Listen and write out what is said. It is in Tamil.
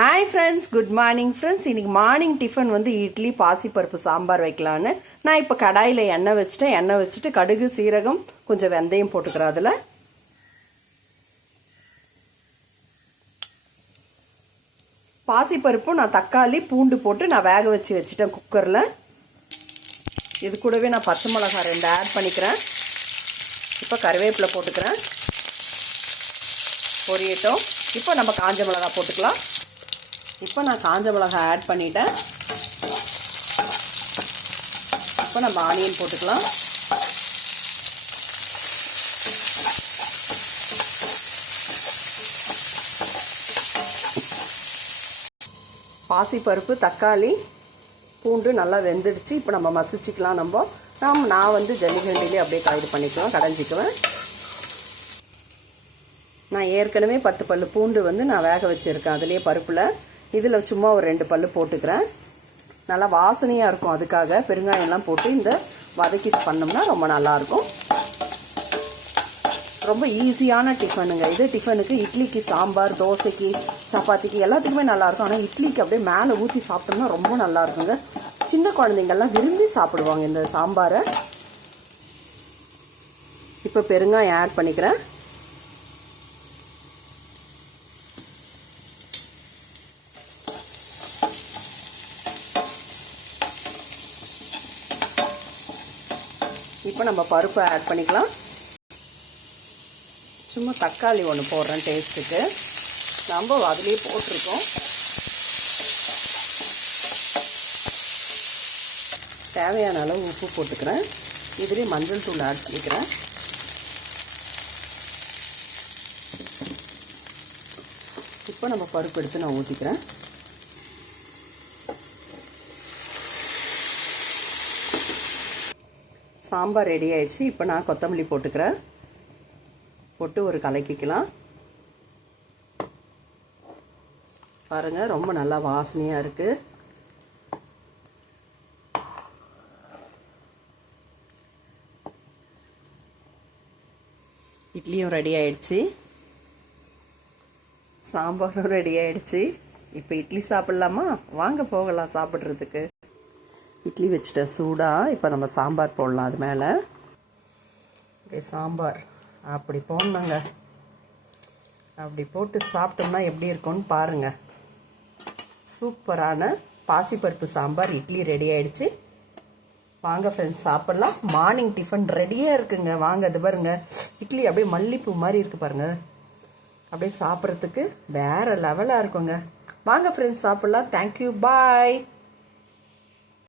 Hi friends, good morning friends. இன்னைக்கு மார்னிங் டிஃபன் வந்து இட்லி, பாசிப்பருப்பு சாம்பார் வைக்கலான்னு நான் இப்போ கடாயில் எண்ணெய் வச்சுட்டு கடுகு, சீரகம், கொஞ்சம் வெந்தயம் போட்டுக்கிறேன். அதில் பாசிப்பருப்பும் நான் தக்காளி, பூண்டு போட்டு நான் வேக வச்சுட்டேன் குக்கரில். இது கூடவே நான் பச்சை மிளகாய் 2 ஆட் பண்ணிக்கிறேன். இப்போ கருவேப்பிலை போட்டுக்கிறேன், பொரியட்டும். இப்போ நம்ம காஞ்ச மிளகாய் போட்டுக்கலாம். இப்போ நான் காஞ்ச மிளகாய் ஆட் பண்ணிட்டேன். இப்போ நம்ம ஆனியன் போட்டுக்கலாம். பாசிப்பருப்பு, தக்காளி, பூண்டு நல்லா வெந்துடுச்சு. இப்போ நம்ம மசிச்சுக்கலாம். நான் வந்து ஜல்லிகண்டிலே அப்படியே கடைஞ்சிக்குவேன். நான் ஏற்கனவே 10 பல்லு பூண்டு வந்து நான் வேக வச்சுருக்கேன் அதுலேயே பருப்பில். இதில் சும்மா ஒரு 2 பல்லு போட்டுக்கிறேன். நல்லா வாசனையாக இருக்கும். அதுக்காக பெருங்காயம்லாம் போட்டு இந்த வதக்கி பண்ணோம்னா ரொம்ப நல்லாயிருக்கும். ரொம்ப ஈஸியான டிஃபனுங்க இது. டிஃபனுக்கு இட்லிக்கு, சாம்பார், தோசைக்கு, சப்பாத்திக்கு எல்லாத்துக்குமே நல்லாயிருக்கும். ஆனால் இட்லிக்கு அப்படியே மேலே ஊற்றி சாப்பிட்டோம்னா ரொம்ப நல்லாயிருக்குங்க. சின்ன குழந்தைங்கள்லாம் விரும்பி சாப்பிடுவாங்க இந்த சாம்பாரை. இப்போ பெருங்காயம் ஆட் பண்ணிக்கிறேன். இப்போ நம்ம பருப்பை ஆட் பண்ணிக்கலாம். சும்மா தக்காளி ஒன்று போடுறேன் டேஸ்ட்டுக்கு. நம்ம அதுலேயே போட்டிருக்கோம். தேவையான அளவு உப்பு போட்டுக்கிறேன். இதுலேயே மஞ்சள் தூள் ஆட் பண்ணிக்கிறேன். இப்போ நம்ம பருப்பு எடுத்து நான் ஊற்றிக்கிறேன். சாம்பார் ரெடி ஆயிடுச்சு. இப்போ நான் கொத்தமல்லி போட்டுக்கிறேன். போட்டு ஒரு கலக்கிக்கலாம். பாருங்கள், ரொம்ப நல்லா வாசனையாக இருக்குது. இட்லியும் ரெடி ஆயிடுச்சு, சாம்பாரும் ரெடி ஆயிடுச்சு. இப்போ இட்லி சாப்பிட்லாமா? வாங்க போகலாம் சாப்பிட்றதுக்கு. இட்லி வச்சுட்டேன் சூடாக. இப்போ நம்ம சாம்பார் போடலாம். அது மேலே அப்படியே சாம்பார் அப்படி போடணுங்க. அப்படி போட்டு சாப்பிட்டோம்னா எப்படி இருக்கும்னு பாருங்கள். சூப்பரான பாசிப்பருப்பு சாம்பார் இட்லி ரெடி ஆயிடுச்சு. வாங்க ஃப்ரெண்ட்ஸ் சாப்பிட்லாம். மார்னிங் டிஃபன் ரெடியாக இருக்குங்க. வாங்க. அது பாருங்க, இட்லி அப்படியே மல்லிப்பூ மாதிரி இருக்குது பாருங்கள். அப்படியே சாப்பிட்றதுக்கு வேறு லெவலாக இருக்குங்க. வாங்க ஃப்ரெண்ட்ஸ் சாப்பிட்லாம். தேங்க்யூ, பாய்.